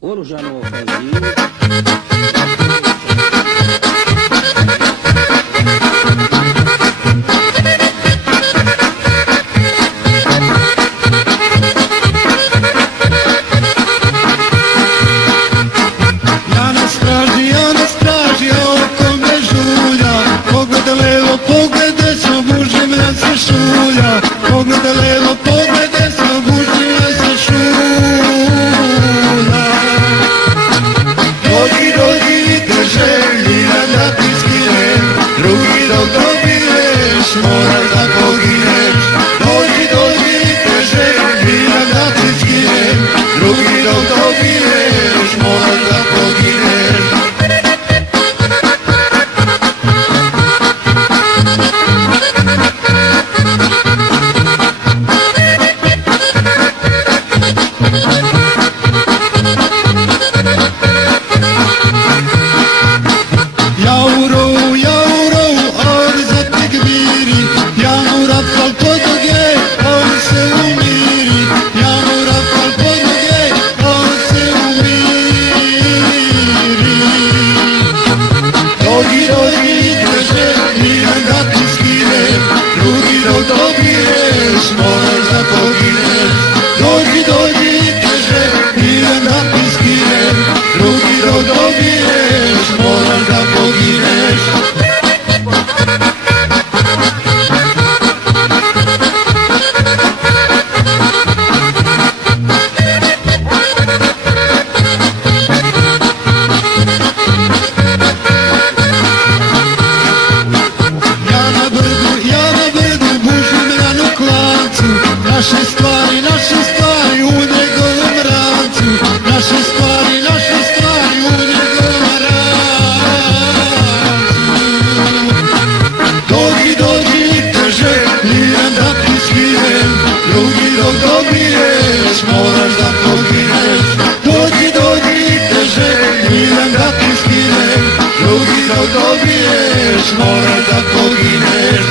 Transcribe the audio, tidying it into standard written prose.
oružanu ofenzivu. Ja na straži, oko me žulja. Pogleda levo, pogled desno, buži me se šulja. Pogleda levo, pogled desno, buži me se šulja. Dođi, vidite željina da ti skinem. Drugi dok dobiješ, moraš da pogineš. Dođi, vidite željina da ti skinem. Drugi dok dobiješ, moraš da pogineš. Jauro, ali za te gviri. Ja mu rafal pod noge, on se umiri. Ja mu rafal pod noge, on se umiri. Dođi, drže, nijem da ti skinem. Drugi dok dobiješ, moraš da pogineš. Dođi, drže, nijem da ti skinem. Drugi dok dobiješ, moraš da pogineš. Ja na brdu bužim ranu klancu. Naše stvari u njegovom rancu. Naše stvari u njegovom rancu. Dođi, drže, nijem da ti skinem. Drugi dok dobiješ, moraš da pogineš. Dođi, drže, nijem da ti skinem. Drugi dok dobiješ, moraš da pogineš.